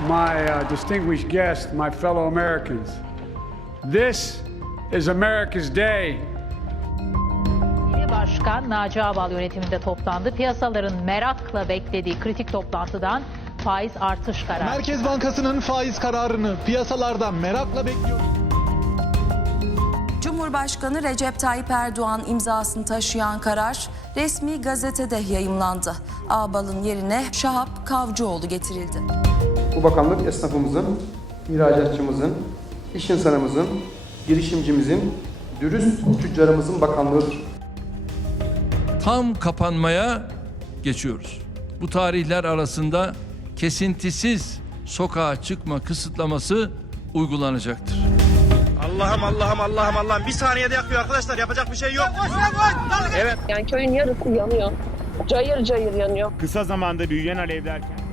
my uh, distinguished guests, my fellow Americans. This is America's day. Yeni Başkan Naci Ağbal yönetiminde toplandı. Piyasaların merakla beklediği kritik toplantıdan faiz artış kararı. Merkez Bankası'nın faiz kararını piyasalarda merakla bekliyor. Cumhurbaşkanı Recep Tayyip Erdoğan imzasını taşıyan karar resmi gazetede yayımlandı. Ağbal'ın yerine Şahap Kavcıoğlu getirildi. Bu bakanlık esnafımızın, ihracatçımızın, iş insanımızın, girişimcimizin, dürüst tüccarımızın bakanlığıdır. tam kapanmaya geçiyoruz. Bu tarihler arasında kesintisiz sokağa çıkma kısıtlaması uygulanacaktır. Allah'ım Allah'ım Allah'ım Allah'ım bir saniyede yakıyor arkadaşlar yapacak bir şey yok. Evet. Yani köyün yarısı yanıyor. Cayır cayır yanıyor. kısa zamanda büyüyen alevlerken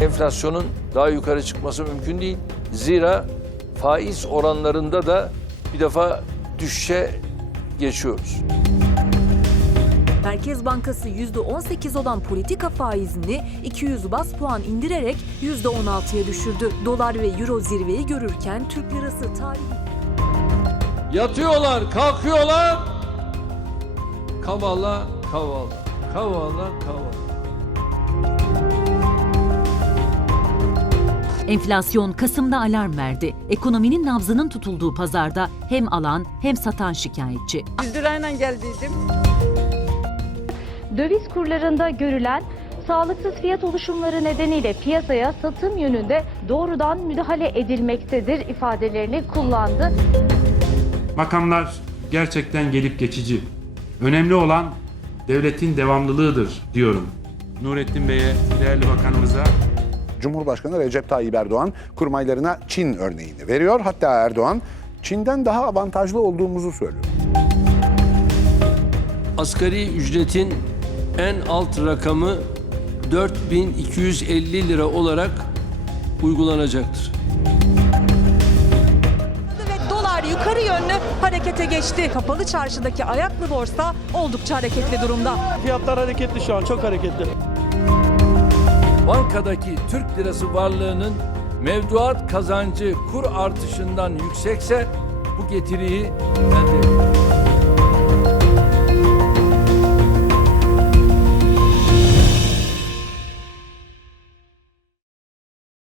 Enflasyonun daha yukarı çıkması mümkün değil. Zira faiz oranlarında da bir defa düşüşe geçiyoruz. Merkez Bankası %18 olan politika faizini 200 bas puan indirerek %16'ya düşürdü. Dolar ve euro zirveyi görürken Türk lirası tarihi Yatıyorlar, kalkıyorlar. Kavala, kavala, kavala, kavala. Enflasyon Kasım'da alarm verdi. Ekonominin nabzının tutulduğu pazarda hem alan hem satan şikayetçi. Döviz kurlarında görülen sağlıksız fiyat oluşumları nedeniyle piyasaya satım yönünde doğrudan müdahale edilmektedir ifadelerini kullandı. makamlar gerçekten gelip geçici. Önemli olan devletin devamlılığıdır diyorum. Nurettin Bey'e, değerli bakanımıza Cumhurbaşkanı Recep Tayyip Erdoğan kurmaylarına Çin örneğini veriyor. Hatta Erdoğan Çin'den daha avantajlı olduğumuzu söylüyor. Asgari ücretin en alt rakamı 4250 lira olarak uygulanacaktır. Ve dolar yukarı yönlü harekete geçti. Kapalı çarşıdaki ayaklı borsa oldukça hareketli durumda. Fiyatlar hareketli şu an çok hareketli. Bankadaki Türk lirası varlığının mevduat kazancı kur artışından yüksekse bu getiriyi elde edilir.